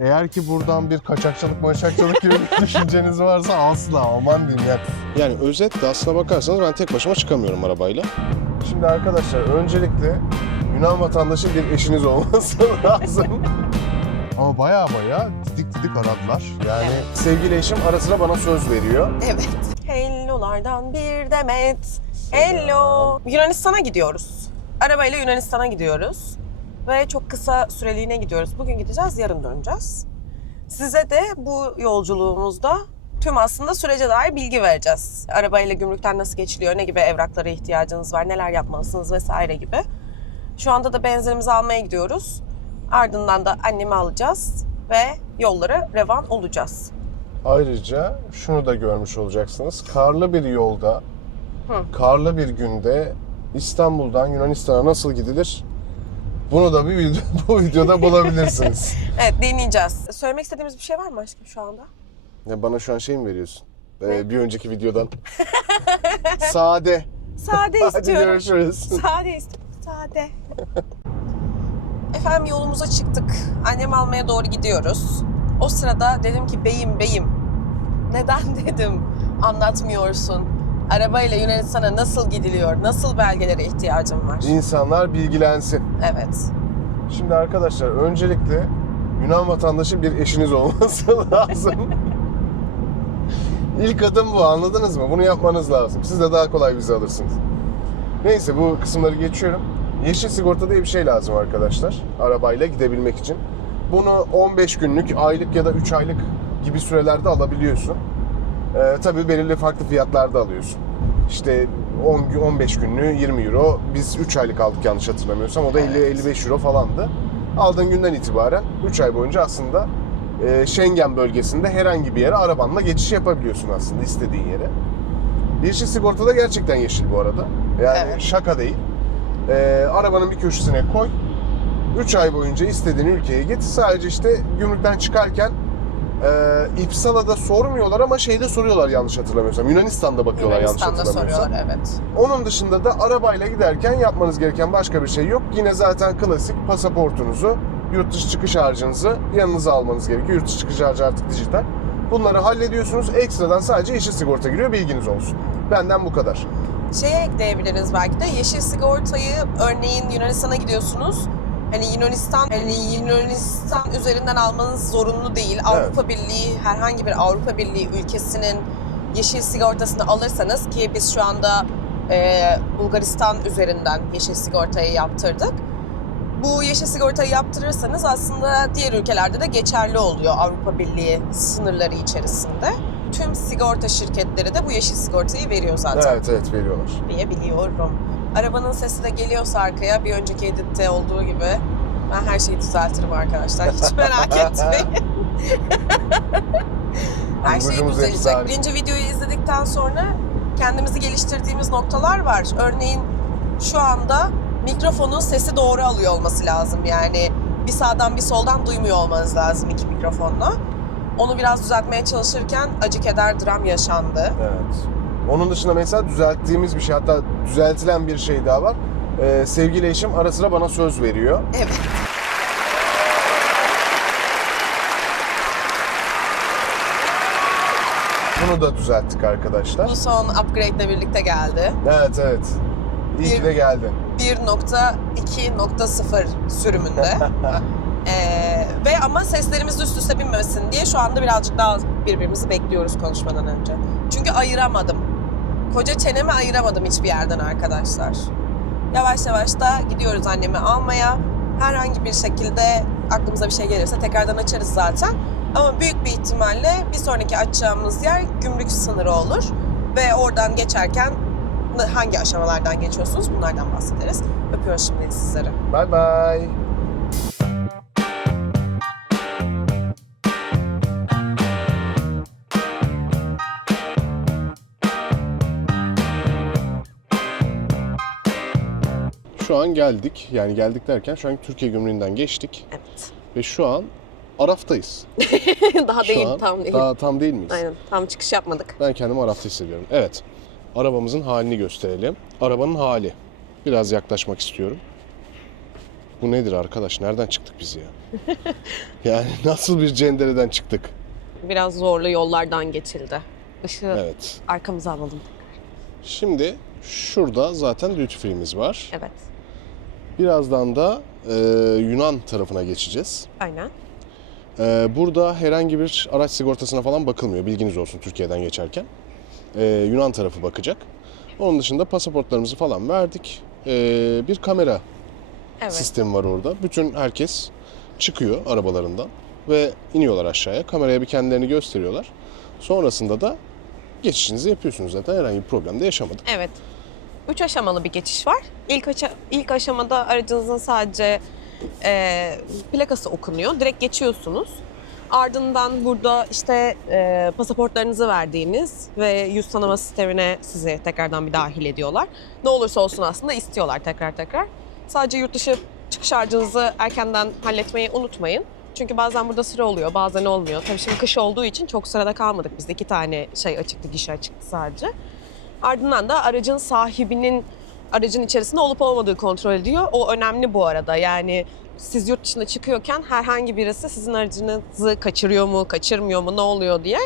Eğer ki buradan bir kaçakçılık maçakçılık gibi bir düşünceniz varsa asla aman diyeyim ya. Yani özetle aslına bakarsanız ben tek başıma çıkamıyorum arabayla. Şimdi arkadaşlar öncelikle Yunan vatandaşı bir eşiniz olması lazım. Ama baya baya didik didik aradılar. Yani sevgili eşim ara sıra bana söz veriyor. Evet. Hello'lardan bir demet. Hello. Yunanistan'a gidiyoruz. Arabayla Yunanistan'a gidiyoruz. Ve çok kısa süreliğine gidiyoruz. Bugün gideceğiz, yarın döneceğiz. Size de bu yolculuğumuzda tüm aslında sürece dair bilgi vereceğiz. Arabayla gümrükten nasıl geçiliyor, ne gibi evraklara ihtiyacınız var, neler yapmalısınız vesaire gibi. Şu anda da benzinimizi almaya gidiyoruz. Ardından da annemi alacağız ve yollara revan olacağız. Ayrıca şunu da görmüş olacaksınız. Karlı bir yolda, Hı. karlı bir günde İstanbul'dan Yunanistan'a nasıl gidilir? Bunu da bir video, bu videoda bulabilirsiniz. Evet deneyeceğiz. Söylemek istediğimiz bir şey var mı aşkım şu anda? Ya bana şu an şey mi veriyorsun? Ee, bir önceki videodan. Sade. Sade Hadi istiyorum. görüşürüz. Sade istiyorum. Sade. Efendim yolumuza çıktık. Annemi almaya doğru gidiyoruz. O sırada dedim ki beyim beyim. Neden dedim anlatmıyorsun. Arabayla Yunanistan'a nasıl gidiliyor? Nasıl belgelere ihtiyacım var? İnsanlar bilgilensin. Evet. Şimdi arkadaşlar öncelikle Yunan vatandaşı bir eşiniz olması lazım. İlk adım bu anladınız mı? Bunu yapmanız lazım. Siz de daha kolay vize alırsınız. Neyse bu kısımları geçiyorum. Yeşil sigorta diye bir şey lazım arkadaşlar. Arabayla gidebilmek için. Bunu 15 günlük, aylık ya da 3 aylık gibi sürelerde alabiliyorsun. Ee, tabii belirli farklı fiyatlarda alıyorsun. İşte 10 gün 15 günlüğü 20 euro. Biz 3 aylık aldık yanlış hatırlamıyorsam. O da 50 55 euro falandı. Aldığın günden itibaren 3 ay boyunca aslında e, Schengen bölgesinde herhangi bir yere arabanla geçiş yapabiliyorsun aslında istediğin yere. Yeşil sigorta da gerçekten yeşil bu arada. Yani Evet. şaka değil. E, arabanın bir köşesine koy. 3 ay boyunca istediğin ülkeye git. Sadece işte gümrükten çıkarken e, İpsala'da sormuyorlar ama şeyde soruyorlar yanlış hatırlamıyorsam. Yunanistan'da bakıyorlar yanlış Yunanistan'da hatırlamıyorsam. soruyorlar evet. Onun dışında da arabayla giderken yapmanız gereken başka bir şey yok. Yine zaten klasik pasaportunuzu, yurt dışı çıkış harcınızı yanınıza almanız gerekiyor. Yurt dışı çıkış harcı artık dijital. Bunları hallediyorsunuz. Ekstradan sadece yeşil sigorta giriyor. Bilginiz olsun. Benden bu kadar. Şeye ekleyebiliriz belki de yeşil sigortayı örneğin Yunanistan'a gidiyorsunuz. Hani Yunanistan hani Yunanistan üzerinden almanız zorunlu değil. Avrupa Birliği herhangi bir Avrupa Birliği ülkesinin yeşil sigortasını alırsanız ki biz şu anda e, Bulgaristan üzerinden yeşil sigortayı yaptırdık. Bu yeşil sigortayı yaptırırsanız aslında diğer ülkelerde de geçerli oluyor Avrupa Birliği sınırları içerisinde. Tüm sigorta şirketleri de bu yeşil sigortayı veriyor zaten Evet evet veriyorlar. diye biliyorum. Arabanın sesi de geliyorsa arkaya bir önceki editte olduğu gibi ben her şeyi düzeltirim arkadaşlar. Hiç merak etmeyin. her şey düzelecek. Birinci videoyu izledikten sonra kendimizi geliştirdiğimiz noktalar var. Örneğin şu anda mikrofonun sesi doğru alıyor olması lazım. Yani bir sağdan bir soldan duymuyor olmanız lazım iki mikrofonla. Onu biraz düzeltmeye çalışırken acı keder dram yaşandı. Evet. Onun dışında mesela düzelttiğimiz bir şey hatta düzeltilen bir şey daha var. Ee, sevgili eşim ara sıra bana söz veriyor. Evet. Bunu da düzelttik arkadaşlar. Bu son upgrade ile birlikte geldi. Evet evet. İyi ki Bir- de geldi. 1.2.0 sürümünde. Ee, ve ama seslerimiz üst üste binmesin diye şu anda birazcık daha birbirimizi bekliyoruz konuşmadan önce. Çünkü ayıramadım. Koca çenemi ayıramadım hiçbir yerden arkadaşlar. Yavaş yavaş da gidiyoruz annemi almaya. Herhangi bir şekilde aklımıza bir şey gelirse tekrardan açarız zaten. Ama büyük bir ihtimalle bir sonraki açacağımız yer gümrük sınırı olur. Ve oradan geçerken hangi aşamalardan geçiyorsunuz bunlardan bahsederiz. Öpüyoruz şimdi sizleri. Bye bye. Şu an geldik. Yani geldik derken şu an Türkiye gümrüğünden geçtik. Evet. Ve şu an Araf'tayız. Daha Şu değil, an tam değil. Daha tam değil miyiz? Aynen, tam çıkış yapmadık. Ben kendimi Araf'ta hissediyorum. Evet. Arabamızın halini gösterelim. Arabanın hali. Biraz yaklaşmak istiyorum. bu nedir arkadaş? Nereden çıktık biz ya? yani nasıl bir cendereden çıktık? Biraz zorlu yollardan geçildi. Işığı Evet. arkamıza alalım. Şimdi şurada zaten duty free'miz var. Evet. Birazdan da e, Yunan tarafına geçeceğiz. Aynen. E, burada herhangi bir araç sigortasına falan bakılmıyor. Bilginiz olsun Türkiye'den geçerken. E, Yunan tarafı bakacak. Onun dışında pasaportlarımızı falan verdik. E, bir kamera Evet. sistemi var orada. Bütün herkes çıkıyor arabalarından ve iniyorlar aşağıya. Kameraya bir kendilerini gösteriyorlar. Sonrasında da geçişinizi yapıyorsunuz zaten. Herhangi bir problem de yaşamadık. Evet. Üç aşamalı bir geçiş var. İlk, aşa- ilk aşamada aracınızın sadece e, plakası okunuyor. Direkt geçiyorsunuz. Ardından burada işte e, pasaportlarınızı verdiğiniz ve yüz tanıma sistemine sizi tekrardan bir dahil ediyorlar. Ne olursa olsun aslında istiyorlar tekrar tekrar. Sadece yurt dışı çıkış harcınızı erkenden halletmeyi unutmayın. Çünkü bazen burada sıra oluyor, bazen olmuyor. Tabii şimdi kış olduğu için çok sırada kalmadık biz. de. İki tane şey açıktı, gişe açıktı sadece. Ardından da aracın sahibinin aracın içerisinde olup olmadığı kontrol ediyor. O önemli bu arada. Yani siz yurt dışına çıkıyorken herhangi birisi sizin aracınızı kaçırıyor mu, kaçırmıyor mu, ne oluyor diye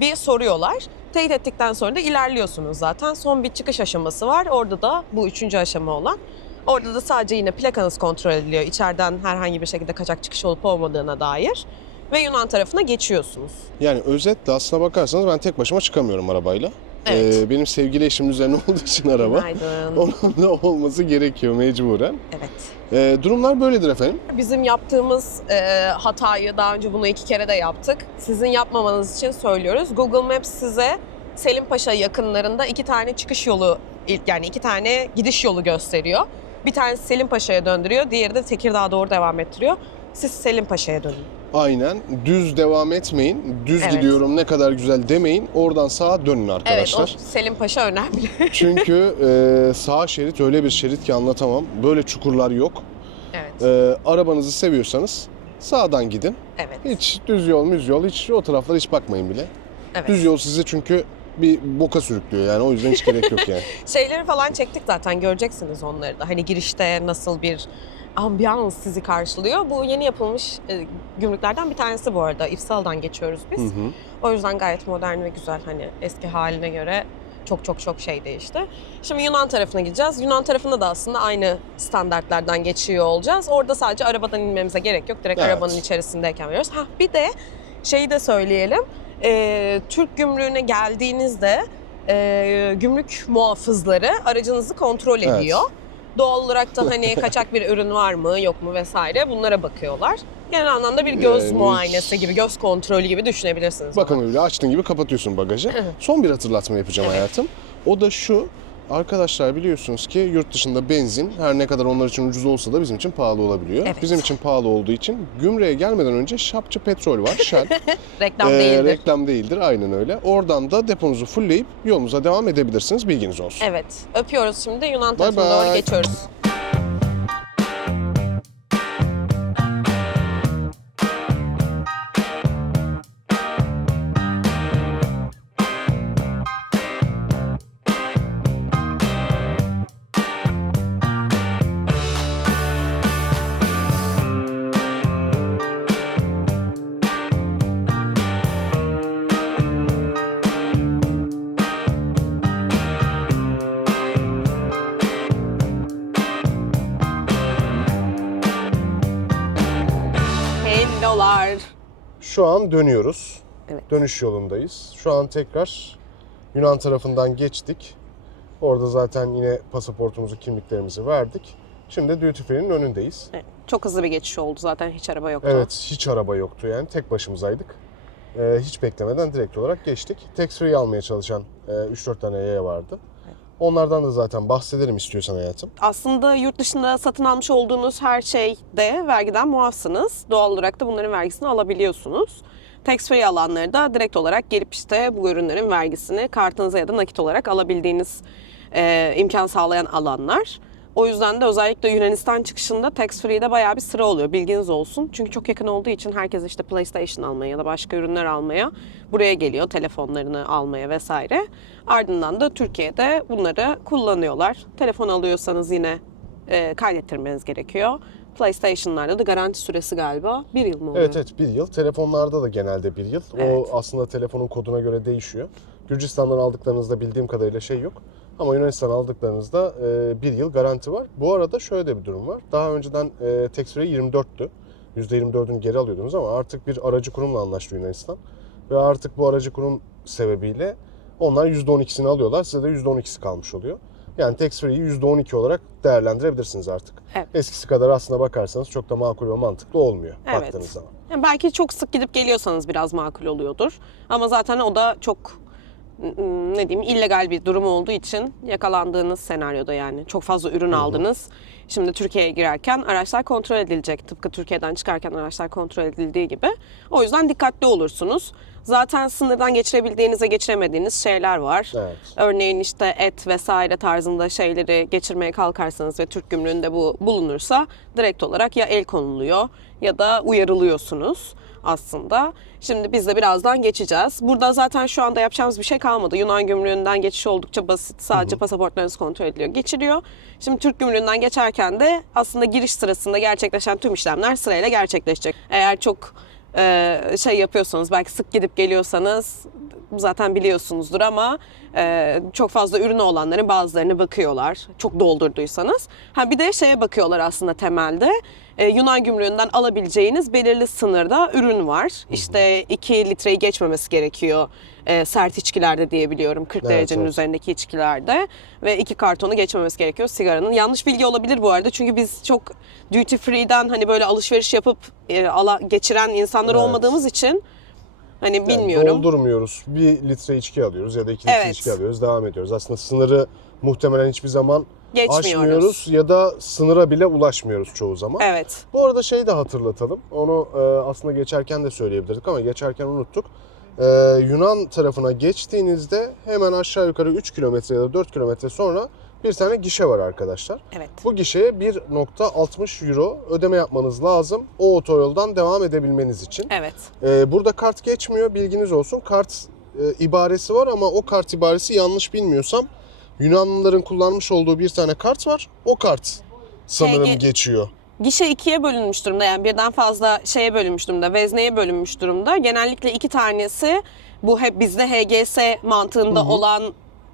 bir soruyorlar. Teyit ettikten sonra da ilerliyorsunuz zaten. Son bir çıkış aşaması var. Orada da bu üçüncü aşama olan. Orada da sadece yine plakanız kontrol ediliyor. İçeriden herhangi bir şekilde kaçak çıkış olup olmadığına dair. Ve Yunan tarafına geçiyorsunuz. Yani özetle aslına bakarsanız ben tek başıma çıkamıyorum arabayla. Evet. Ee, benim sevgili eşimin üzerine olduğu için araba. Günaydın. Onun da olması gerekiyor mecburen. Evet. Ee, durumlar böyledir efendim. Bizim yaptığımız e, hatayı daha önce bunu iki kere de yaptık. Sizin yapmamanız için söylüyoruz. Google Maps size Selimpaşa yakınlarında iki tane çıkış yolu, yani iki tane gidiş yolu gösteriyor. Bir tanesi Selimpaşa'ya döndürüyor, diğeri de Tekirdağ'a doğru devam ettiriyor. Siz Selimpaşa'ya dönün. Aynen. Düz devam etmeyin. Düz Evet. gidiyorum ne kadar güzel demeyin. Oradan sağa dönün Evet, arkadaşlar. o Selimpaşa önemli. Çünkü e, sağ şerit öyle bir şerit ki anlatamam. Böyle çukurlar yok. evet, E, arabanızı seviyorsanız sağdan gidin. evet, Hiç düz yol müz yol hiç o taraflara hiç bakmayın bile. evet. Düz yol sizi çünkü bir boka sürüklüyor yani o yüzden hiç gerek yok yani. Şeyleri falan çektik zaten göreceksiniz onları da. Hani girişte nasıl bir ambiyans sizi karşılıyor. Bu yeni yapılmış e, gümrüklerden bir tanesi bu arada. İfsal'dan geçiyoruz biz. Hı hı. O yüzden gayet modern ve güzel hani eski haline göre çok çok çok şey değişti. Şimdi Yunan tarafına gideceğiz. Yunan tarafında da aslında aynı standartlardan geçiyor olacağız. Orada sadece arabadan inmemize gerek yok. Direkt Evet. arabanın içerisindeyken veriyoruz. Ha bir de şeyi de söyleyelim. Ee, Türk gümrüğüne geldiğinizde e, gümrük muhafızları aracınızı kontrol Evet. Doğal olarak da hani kaçak bir ürün var mı yok mu vesaire bunlara bakıyorlar. Genel anlamda bir göz Yani- muayenesi gibi, göz kontrolü gibi düşünebilirsiniz. Bakın öyle açtığın gibi kapatıyorsun bagajı. Son bir hatırlatma yapacağım hayatım. O da şu. Arkadaşlar biliyorsunuz ki yurt dışında benzin her ne kadar onlar için ucuz olsa da bizim için pahalı olabiliyor. Evet. Bizim için pahalı olduğu için gümrüğe gelmeden önce Şapçı Petrol var. Shell. Reklam Ee, değildir. reklam değildir aynen öyle. Oradan da deponuzu fullleyip yolunuza devam edebilirsiniz. Bilginiz olsun. Evet. Öpüyoruz şimdi. Yunan tarafına doğru geçiyoruz. Şu an dönüyoruz. Evet. Dönüş yolundayız. Şu an tekrar Yunan tarafından geçtik. Orada zaten yine pasaportumuzu, kimliklerimizi verdik. Şimdi duty free'nin önündeyiz. Evet, Çok hızlı bir geçiş oldu zaten hiç araba yoktu. Evet, hiç araba yoktu yani. Tek başımızaydık. Ee, hiç beklemeden direkt olarak geçtik. Tax free almaya çalışan e, 3-4 tane yaya vardı. Onlardan da zaten bahsedelim istiyorsan hayatım. Aslında yurt dışında satın almış olduğunuz her şeyde vergiden muafsınız. Doğal olarak da bunların vergisini alabiliyorsunuz. Tax free alanları da direkt olarak gelip işte bu ürünlerin vergisini kartınıza ya da nakit olarak alabildiğiniz e, imkan sağlayan alanlar. O yüzden de özellikle Yunanistan çıkışında tax free'de bayağı bir sıra oluyor. Bilginiz olsun. Çünkü çok yakın olduğu için herkes işte PlayStation almaya ya da başka ürünler almaya buraya geliyor. Telefonlarını almaya vesaire. Ardından da Türkiye'de bunları kullanıyorlar. Telefon alıyorsanız yine e, kaydettirmeniz gerekiyor. PlayStation'larda da garanti süresi galiba bir yıl mı oluyor? Evet evet bir yıl. Telefonlarda da genelde bir yıl. Evet. O aslında telefonun koduna göre değişiyor. Gürcistan'dan aldıklarınızda bildiğim kadarıyla şey yok. Ama Yunanistan aldıklarınızda e, bir yıl garanti var. Bu arada şöyle de bir durum var. Daha önceden e, tax free 24'tü. %24'ünü geri alıyordunuz ama artık bir aracı kurumla anlaştı Yunanistan. Ve artık bu aracı kurum sebebiyle onlar %12'sini alıyorlar. Size de %12'si kalmış oluyor. Yani tax free'yi %12 olarak değerlendirebilirsiniz artık. Evet. Eskisi kadar aslında bakarsanız çok da makul ve mantıklı olmuyor Evet. baktığınız zaman. Yani belki çok sık gidip geliyorsanız biraz makul oluyordur. Ama zaten o da çok ne diyeyim illegal bir durum olduğu için yakalandığınız senaryoda yani çok fazla ürün aldınız. Şimdi Türkiye'ye girerken araçlar kontrol edilecek. Tıpkı Türkiye'den çıkarken araçlar kontrol edildiği gibi. O yüzden dikkatli olursunuz. Zaten sınırdan geçirebildiğinize geçiremediğiniz şeyler var. Evet. Örneğin işte et vesaire tarzında şeyleri geçirmeye kalkarsanız ve Türk gümrüğünde bu bulunursa direkt olarak ya el konuluyor ya da uyarılıyorsunuz aslında. Şimdi biz de birazdan geçeceğiz. Burada zaten şu anda yapacağımız bir şey kalmadı. Yunan gümrüğünden geçiş oldukça basit. Sadece pasaportlarınız kontrol ediliyor, geçiliyor. Şimdi Türk gümrüğünden geçerken de aslında giriş sırasında gerçekleşen tüm işlemler sırayla gerçekleşecek. Eğer çok e, şey yapıyorsanız belki sık gidip geliyorsanız zaten biliyorsunuzdur ama e, çok fazla ürünü olanların bazılarını bakıyorlar. Çok doldurduysanız. Ha bir de şeye bakıyorlar aslında temelde. E, Yunan gümrüğünden alabileceğiniz belirli sınırda ürün var. İşte 2 litreyi geçmemesi gerekiyor e, sert içkilerde diyebiliyorum. 40 Evet, derecenin evet. üzerindeki içkilerde ve iki kartonu geçmemesi gerekiyor sigaranın. Yanlış bilgi olabilir bu arada çünkü biz çok duty free'den hani böyle alışveriş yapıp e, ala, geçiren insanlar Evet. olmadığımız için hani Yani bilmiyorum. doldurmuyoruz. Bir litre içki alıyoruz ya da iki litre Evet. içki alıyoruz. Devam ediyoruz. Aslında sınırı muhtemelen hiçbir zaman aşmıyoruz ya da sınıra bile ulaşmıyoruz çoğu zaman. Evet. Bu arada şeyi de hatırlatalım. Onu e, aslında geçerken de söyleyebilirdik ama geçerken unuttuk. E, Yunan tarafına geçtiğinizde hemen aşağı yukarı 3 kilometre ya da 4 kilometre sonra bir tane gişe var arkadaşlar. Evet. Bu gişeye 1.60 euro ödeme yapmanız lazım. O otoyoldan devam edebilmeniz için. Evet. Ee, burada kart geçmiyor bilginiz olsun. Kart e, ibaresi var ama o kart ibaresi yanlış bilmiyorsam Yunanlıların kullanmış olduğu bir tane kart var. O kart sanırım HG geçiyor. Gişe ikiye bölünmüş durumda yani birden fazla şeye bölünmüş durumda, vezneye bölünmüş durumda. Genellikle iki tanesi bu hep bizde HGS mantığında olan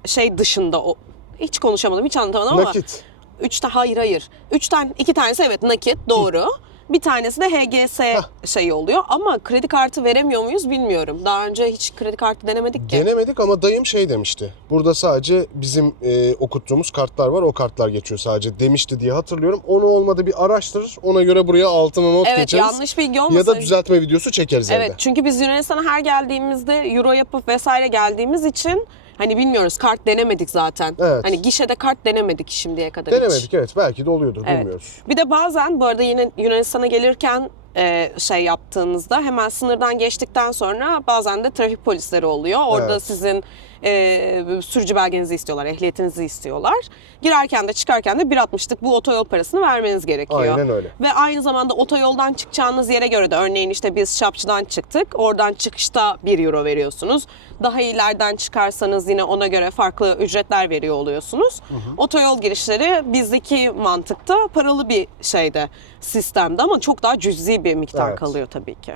şey dışında o hiç konuşamadım, hiç anlatamadım ama Nakit. üç tane hayır hayır. Üç tane iki tanesi evet nakit doğru. Bir tanesi de HGS şeyi oluyor ama kredi kartı veremiyor muyuz bilmiyorum. Daha önce hiç kredi kartı denemedik ki. Denemedik ama dayım şey demişti. Burada sadece bizim e, okuttuğumuz kartlar var. O kartlar geçiyor sadece demişti diye hatırlıyorum. Onu olmadı bir araştırır. Ona göre buraya altına not evet geçeriz. yanlış bilgi olmasın. Ya da düzeltme videosu çekeriz Evet evde. çünkü biz Yunanistan'a her geldiğimizde euro yapıp vesaire geldiğimiz için hani bilmiyoruz kart denemedik zaten. Evet. Hani gişede kart denemedik şimdiye kadar hiç. Denemedik evet. Belki de oluyordur Evet. bilmiyoruz. Bir de bazen bu arada yine Yunanistan'a gelirken e, şey yaptığınızda hemen sınırdan geçtikten sonra bazen de trafik polisleri oluyor. Orada Evet. sizin e, sürücü belgenizi istiyorlar, ehliyetinizi istiyorlar. Girerken de çıkarken de 1.60'lık bu otoyol parasını vermeniz gerekiyor. Aynen öyle. Ve aynı zamanda otoyoldan çıkacağınız yere göre de örneğin işte biz Şapçı'dan çıktık. Oradan çıkışta 1 euro veriyorsunuz. Daha ileriden çıkarsanız yine ona göre farklı ücretler veriyor oluyorsunuz. Otoyol girişleri bizdeki mantıkta paralı bir şeyde sistemde ama çok daha cüzi bir miktar Evet. kalıyor tabii ki.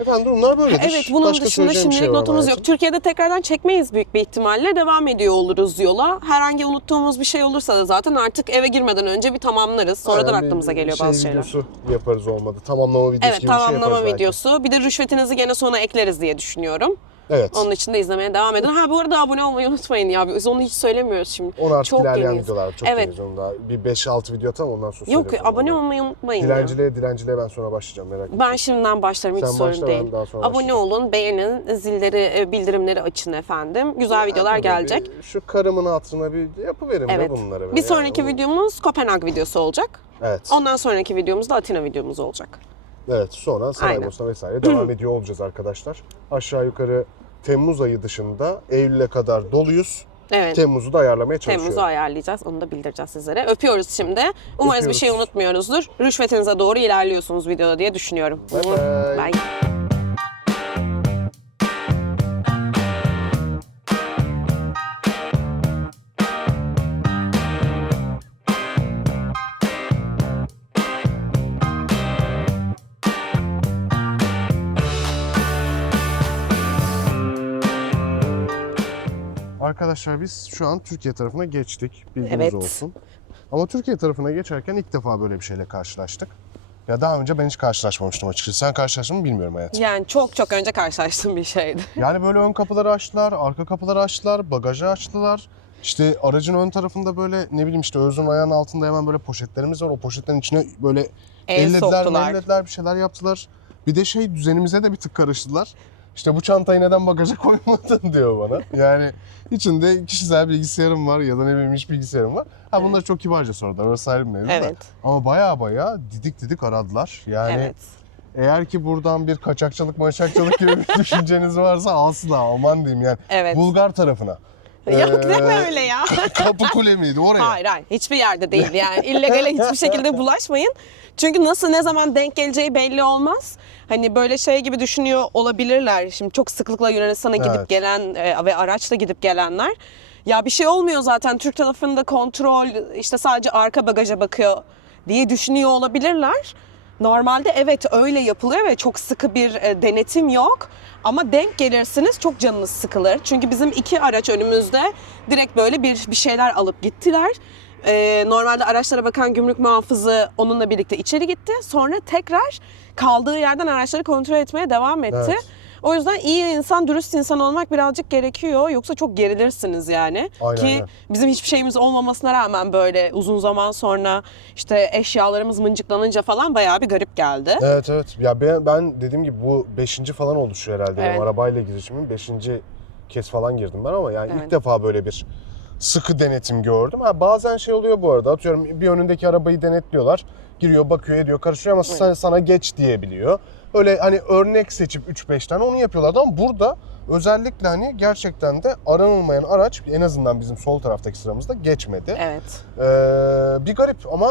Efendim durumlar böyledir. Evet bunun Başka dışında şimdilik şey notumuz yok. Türkiye'de tekrardan çekmeyiz büyük bir ihtimalle. Devam ediyor oluruz yola. Herhangi unuttuğumuz bir şey olursa da zaten artık eve girmeden önce bir tamamlarız. Sonradan Aynen, bir aklımıza geliyor şey bazı şeyler. videosu yaparız olmadı. Tamamlama videosu Evet gibi bir şey tamamlama yaparız belki. videosu. Bir de rüşvetinizi gene sona ekleriz diye düşünüyorum. Evet. Onun için de izlemeye devam edin. Ha bu arada abone olmayı unutmayın ya. Biz onu hiç söylemiyoruz şimdi. Onu artık Çok ilerleyen yeniyiz. videolar çok Evet. evet. Onu da bir 5-6 video atalım ondan sonra Yok abone onu. olmayı unutmayın ya. Dilenciliğe dilenciliğe ben sonra başlayacağım merak etme. Ben şimdiden başlarım hiç Sen sorun başla, değil. daha sonra Abone olun, beğenin, zilleri, e, bildirimleri açın efendim. Güzel videolar Tabii gelecek. bir şu karımın hatırına bir yapıverim Evet. bunları. Bir be. sonraki Yani, videomuz Kopenhag videosu olacak. Evet. Ondan sonraki videomuz da Atina videomuz olacak. Evet sonra Saraybosna vesaire devam ediyor olacağız arkadaşlar. Aşağı yukarı Temmuz ayı dışında Eylül'e kadar doluyuz. Evet. Temmuz'u da ayarlamaya çalışıyoruz. Temmuz'u ayarlayacağız. Onu da bildireceğiz sizlere. Öpüyoruz şimdi. Umarız bir Öpüyoruz. şey unutmuyoruzdur. Rüşvetinize doğru ilerliyorsunuz videoda diye düşünüyorum. Bye bye. Bye. Arkadaşlar biz şu an Türkiye tarafına geçtik. Bilginiz Evet. olsun. Ama Türkiye tarafına geçerken ilk defa böyle bir şeyle karşılaştık. Ya daha önce ben hiç karşılaşmamıştım açıkçası. Sen karşılaştın mı bilmiyorum hayatım. Yani çok çok önce karşılaştığım bir şeydi. Yani böyle ön kapıları açtılar, arka kapıları açtılar, bagajı açtılar. İşte aracın ön tarafında böyle ne bileyim işte Özün ayağının altında hemen böyle poşetlerimiz var. O poşetlerin içine böyle El ellediler, soktular. ellediler bir şeyler yaptılar. Bir de şey düzenimize de bir tık karıştılar. İşte bu çantayı neden bagaja koymadın diyor bana. Yani içinde kişisel bilgisayarım var ya da ne bileyim iş bilgisayarım var. Ha bunları çok kibarca sordular. Orası ayrı bir mevzu da. Evet. Ama baya baya didik didik aradılar. Yani Evet. eğer ki buradan bir kaçakçılık maçakçılık gibi bir düşünceniz varsa asla aman diyeyim yani. Evet. Bulgar tarafına. Yok Ee, deme öyle ya. Kapı Kule miydi oraya? Hayır hayır hiçbir yerde değil yani illegale hiçbir şekilde bulaşmayın. Çünkü nasıl ne zaman denk geleceği belli olmaz. Hani böyle şey gibi düşünüyor olabilirler. Şimdi çok sıklıkla Yunanistan'a gidip Evet. gelen e, ve araçla gidip gelenler. Ya bir şey olmuyor zaten Türk tarafında kontrol işte sadece arka bagaja bakıyor diye düşünüyor olabilirler. Normalde evet öyle yapılıyor ve çok sıkı bir e, denetim yok. Ama denk gelirsiniz çok canınız sıkılır. Çünkü bizim iki araç önümüzde direkt böyle bir bir şeyler alıp gittiler. Ee, normalde araçlara bakan gümrük muhafızı onunla birlikte içeri gitti. Sonra tekrar kaldığı yerden araçları kontrol etmeye devam etti. Evet. O yüzden iyi insan, dürüst insan olmak birazcık gerekiyor. Yoksa çok gerilirsiniz yani. Aynen Ki öyle. bizim hiçbir şeyimiz olmamasına rağmen böyle uzun zaman sonra işte eşyalarımız mıncıklanınca falan bayağı bir garip geldi. Evet evet. Ya ben, ben dediğim gibi bu 5. falan oldu şu herhalde benim Evet. arabayla girişimin. 5. kez falan girdim ben ama yani Evet. ilk defa böyle bir sıkı denetim gördüm. Ha, bazen şey oluyor bu arada atıyorum bir önündeki arabayı denetliyorlar. Giriyor bakıyor ediyor karışıyor ama sana, sana geç diyebiliyor. Öyle hani örnek seçip 3-5 tane onu yapıyorlardı ama burada özellikle hani gerçekten de aranılmayan araç en azından bizim sol taraftaki sıramızda geçmedi. Evet. Ee, bir garip ama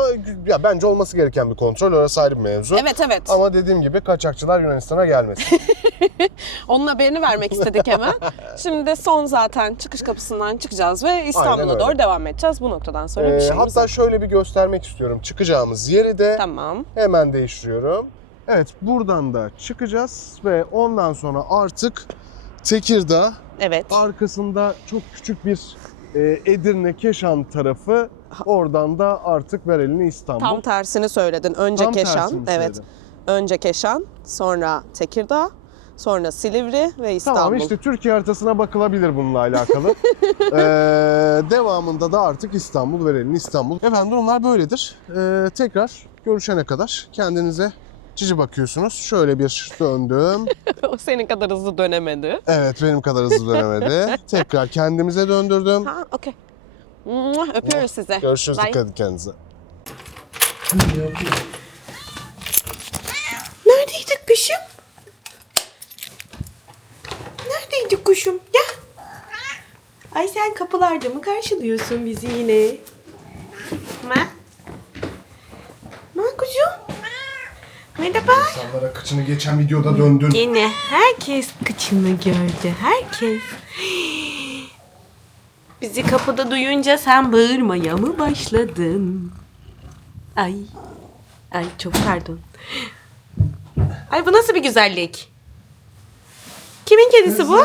ya bence olması gereken bir kontrol orası ayrı bir mevzu. Evet evet. Ama dediğim gibi kaçakçılar Yunanistan'a gelmesin. Onun haberini vermek istedik hemen. Şimdi de son zaten çıkış kapısından çıkacağız ve İstanbul'a doğru devam edeceğiz. Bu noktadan sonra bir Ee, şeyimiz hatta yok. şöyle bir göstermek istiyorum. Çıkacağımız yeri de Tamam. hemen değiştiriyorum. Evet buradan da çıkacağız ve ondan sonra artık Tekirdağ Evet. arkasında çok küçük bir e, Edirne Keşan tarafı oradan da artık ver elini İstanbul. Tam tersini söyledin. Önce Tam Keşan. tersini Evet. söyledim. Önce Keşan, sonra Tekirdağ, sonra Silivri ve İstanbul. Tamam işte Türkiye haritasına bakılabilir bununla alakalı. ee, devamında da artık İstanbul verelim İstanbul. Efendim durumlar böyledir. Ee, tekrar görüşene kadar kendinize cici bakıyorsunuz. Şöyle bir döndüm. o senin kadar hızlı dönemedi. Evet benim kadar hızlı dönemedi. Tekrar kendimize döndürdüm. Ha, okey. Öpüyoruz sizi. Görüşürüz Bye. dikkat edin kendinize. Neredeydi kuşum? Neredeydi kuşum? Gel. Ay sen kapılarda mı karşılıyorsun bizi yine? Ma? Ma kuşum? Merhaba. İnsanlara kıçını geçen videoda döndün. Yine herkes kıçını gördü. Herkes. Bizi kapıda duyunca sen bağırmaya mı başladın? Ay. Ay çok pardon. Ay bu nasıl bir güzellik? Kimin kedisi bu?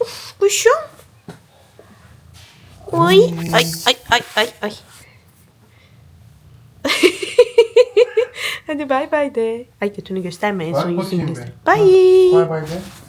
Uf kuşum. Ay ay ay ay ay ay. Hadi bay bay de. Ay götünü gösterme en son yüzünü göster. Bye. Bay bay de.